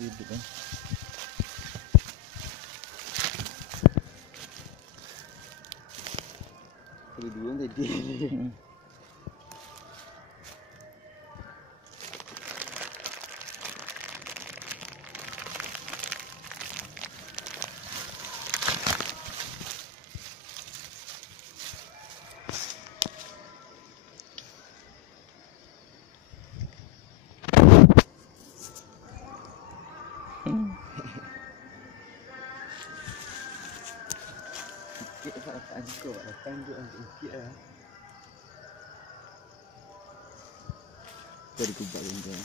hidup kan. Kedua tadi. Sikit apa angkut, apa angkut sikit lah. Dari kubak benda.